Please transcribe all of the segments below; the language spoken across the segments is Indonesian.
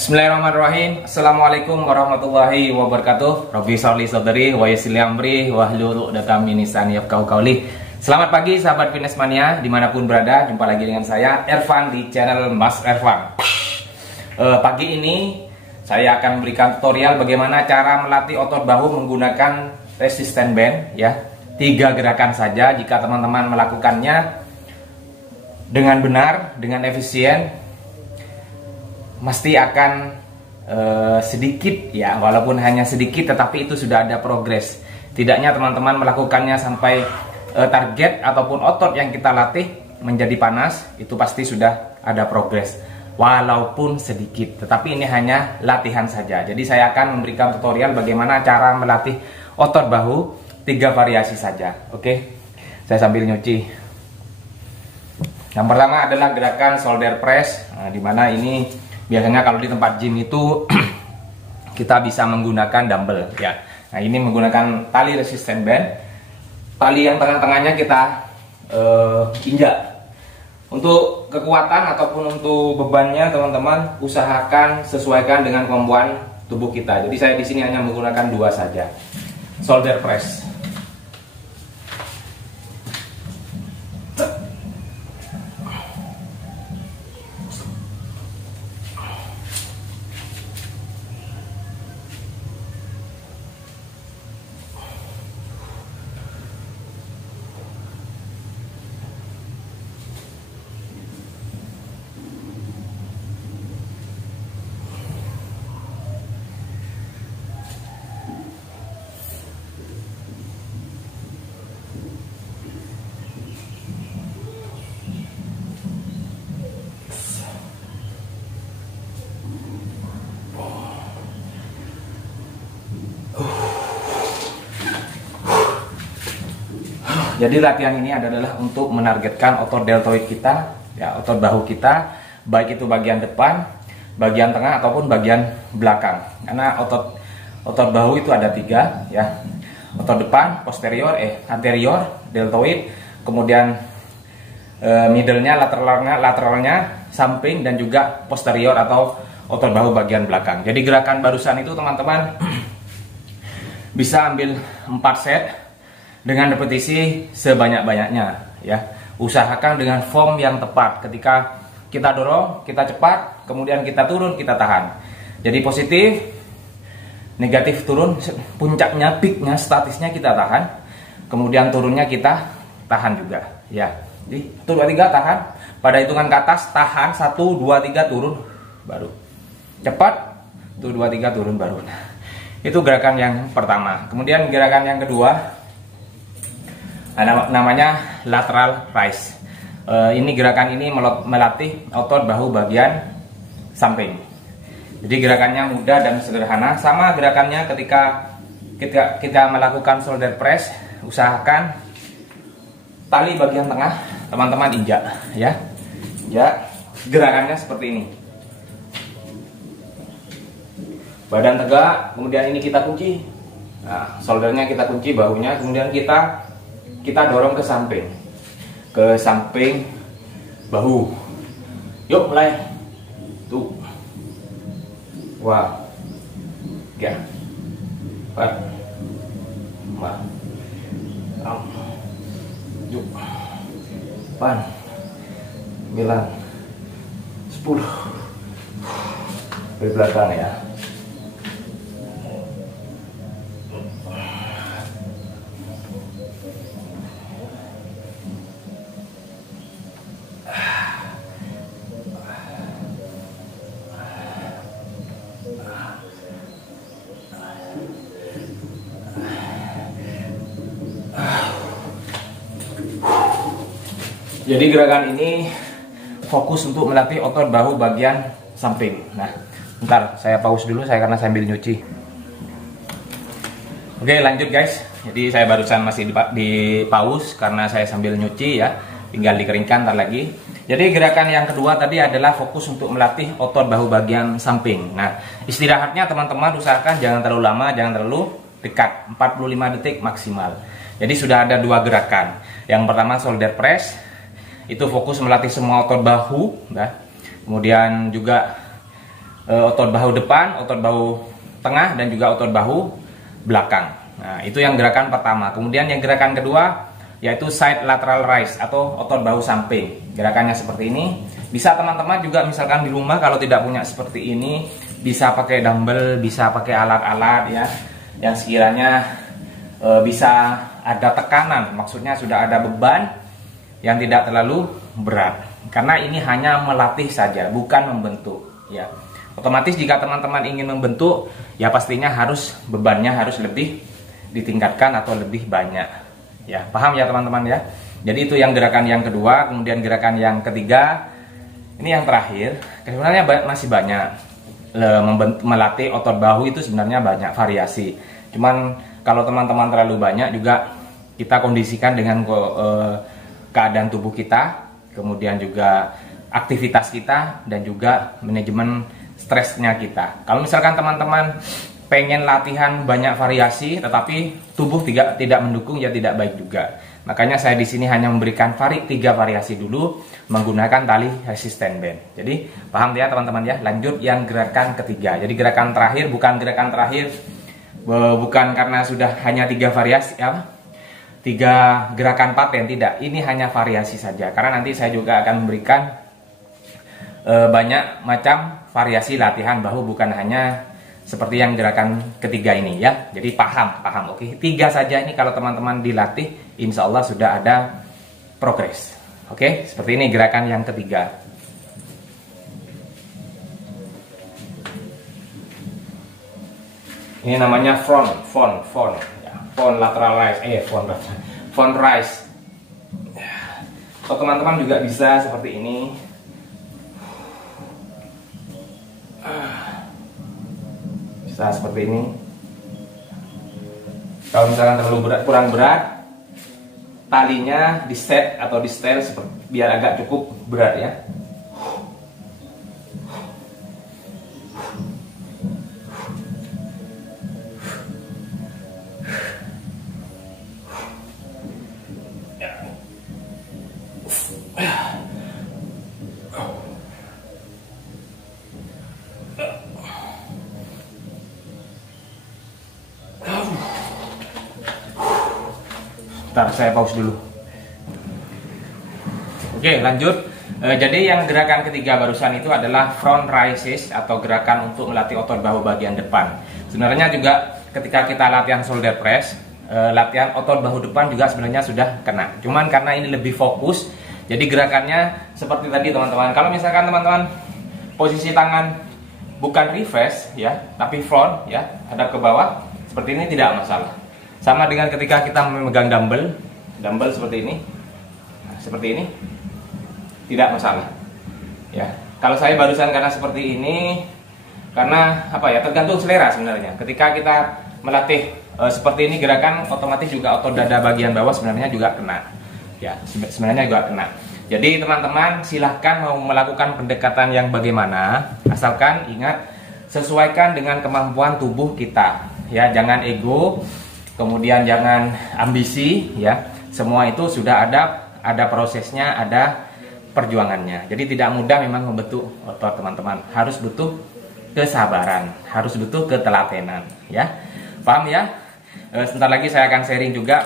Bismillahirrahmanirrahim. Assalamualaikum warahmatullahi wabarakatuh. Rabbi sholli shodri wa yassir li amri wahlul 'uqdatam min lisani yafqahu qawli. Selamat pagi sahabat fitness mania dimanapun berada. Jumpa lagi dengan saya Ervan di channel Mas Ervan. Pagi ini saya akan memberikan tutorial bagaimana cara melatih otot bahu menggunakan resistance band ya. 3 gerakan saja. Jika teman-teman melakukannya dengan benar, dengan efisien, mesti akan sedikit ya, walaupun hanya sedikit tetapi itu sudah ada progres. Tidaknya teman-teman melakukannya sampai target ataupun otot yang kita latih menjadi panas, itu pasti sudah ada progres walaupun sedikit, tetapi ini hanya latihan saja. Jadi saya akan memberikan tutorial bagaimana cara melatih otot bahu 3 variasi saja. Oke, saya sambil nyuci. Yang pertama adalah gerakan shoulder press, dimana ini biasanya kalau di tempat gym itu kita bisa menggunakan dumbbell ya. Nah, ini menggunakan tali resistance band. Tali yang tengah-tengahnya kita injak. Untuk kekuatan ataupun untuk bebannya teman-teman usahakan sesuaikan dengan kemampuan tubuh kita. Jadi saya di sini hanya menggunakan 2 saja. Shoulder press. Jadi latihan ini adalah untuk menargetkan otot deltoid kita, ya, otot bahu kita, baik itu bagian depan, bagian tengah ataupun bagian belakang. Karena otot bahu itu ada 3, ya, otot depan, posterior, anterior, deltoid, kemudian middle-nya, lateralnya, samping, dan juga posterior atau otot bahu bagian belakang. Jadi gerakan barusan itu teman-teman bisa ambil 4 set. Dengan repetisi sebanyak-banyaknya ya. Usahakan dengan form yang tepat. Ketika kita dorong, kita cepat, kemudian kita turun, kita tahan. Jadi positif, negatif turun, puncaknya, peaknya, statisnya kita tahan. Kemudian turunnya kita tahan juga ya. Jadi 1 2 3 tahan. Pada hitungan ke atas tahan 1 2 3 turun baru. Cepat 1 2 3 turun baru. Nah, itu gerakan yang pertama. Kemudian gerakan yang kedua namanya lateral rise. Ini gerakan ini melatih otot bahu bagian samping. Jadi gerakannya mudah dan sederhana. Sama gerakannya ketika kita melakukan shoulder press, usahakan tali bagian tengah teman-teman injak ya. Ya, gerakannya seperti ini. Badan tegak, kemudian ini kita kunci. Nah, shouldernya kita kunci, bahunya, kemudian kita dorong ke samping bahu. Yuk mulai. Tuh. 2 3 4 5 6 7 8 9 10. Dari belakang ya. Jadi gerakan ini fokus untuk melatih otot bahu bagian samping. Nah, bentar saya pause dulu karena sambil nyuci. Oke, lanjut guys. Jadi saya barusan masih di pause karena saya sambil nyuci ya. Tinggal dikeringkan ntar lagi. Jadi gerakan yang kedua tadi adalah fokus untuk melatih otot bahu bagian samping. Nah, istirahatnya teman-teman usahakan jangan terlalu lama, jangan terlalu dekat. 45 detik maksimal. Jadi sudah ada 2 gerakan. Yang pertama shoulder press. Itu fokus melatih semua otot bahu, nah. Kemudian juga otot bahu depan, otot bahu tengah, dan juga otot bahu belakang. Nah, itu yang gerakan pertama. Kemudian yang gerakan kedua yaitu side lateral raise atau otot bahu samping. Gerakannya seperti ini. Bisa teman-teman juga misalkan di rumah kalau tidak punya seperti ini, bisa pakai dumbbell, bisa pakai alat-alat ya yang sekiranya bisa ada tekanan, maksudnya sudah ada beban yang tidak terlalu berat. Karena ini hanya melatih saja, bukan membentuk ya. Otomatis jika teman-teman ingin membentuk, ya pastinya harus bebannya harus lebih ditingkatkan atau lebih banyak. Ya, paham ya teman-teman ya. Jadi itu yang gerakan yang kedua. Kemudian gerakan yang ketiga, ini yang terakhir. Sebenarnya masih banyak melatih otot bahu itu sebenarnya banyak variasi. Cuman kalau teman-teman terlalu banyak juga kita kondisikan dengan keadaan tubuh kita, kemudian juga aktivitas kita dan juga manajemen stresnya kita. Kalau misalkan teman-teman pengen latihan banyak variasi tetapi tubuh tidak mendukung, ya tidak baik juga. Makanya saya di sini hanya memberikan 3 variasi dulu menggunakan tali resisten band. Jadi paham ya teman-teman ya. Lanjut yang gerakan ketiga. Jadi gerakan terakhir bukan karena sudah hanya 3 variasi ya. 3 gerakan paten, tidak. Ini hanya variasi saja. Karena nanti saya juga akan memberikan banyak macam variasi latihan bahu, bukan hanya seperti yang gerakan ketiga ini ya. Jadi paham. Oke, 3 saja ini kalau teman-teman dilatih, insya Allah sudah ada progres. Oke, seperti ini gerakan yang ketiga. Ini namanya front ya, front lateral rise, front rise. So, teman-teman juga bisa seperti ini. Bisa seperti ini. Kalau misalkan terlalu berat, kurang berat, talinya di set atau di setel biar agak cukup berat ya. Bentar, saya pause dulu. Oke, lanjut. Jadi yang gerakan ketiga barusan itu adalah front raises atau gerakan untuk melatih otot bahu bagian depan. Sebenarnya juga ketika kita latihan shoulder press, latihan otot bahu depan juga sebenarnya sudah kena. Cuman karena ini lebih fokus, jadi gerakannya seperti tadi teman-teman. Kalau misalkan teman-teman posisi tangan bukan reverse ya, tapi front ya, hadap ke bawah, seperti ini tidak masalah. Sama dengan ketika kita memegang dumbbell seperti ini, seperti ini, tidak masalah. Ya, kalau saya barusan karena seperti ini, karena apa ya? Tergantung selera sebenarnya. Ketika kita melatih seperti ini gerakan, otomatis juga otot dada bagian bawah sebenarnya juga kena. Ya, sebenarnya juga kena. Jadi teman-teman silahkan mau melakukan pendekatan yang bagaimana, asalkan ingat sesuaikan dengan kemampuan tubuh kita. Ya, jangan ego. Kemudian jangan ambisi ya. Semua itu sudah ada prosesnya, ada perjuangannya. Jadi tidak mudah memang membentuk otot teman-teman. Harus butuh kesabaran, harus butuh ketelatenan ya. Paham ya? Sebentar lagi saya akan sharing juga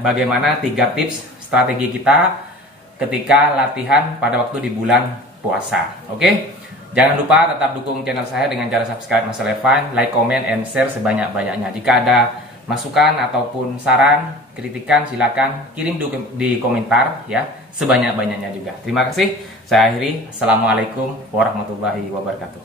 bagaimana 3 tips strategi kita ketika latihan pada waktu di bulan puasa. Oke? Jangan lupa tetap dukung channel saya dengan cara subscribe Mas Evan, like, comment, and share sebanyak-banyaknya. Jika ada masukan ataupun saran, kritikan, silakan kirim di komentar ya, sebanyak-banyaknya juga. Terima kasih. Saya akhiri. Assalamualaikum warahmatullahi wabarakatuh.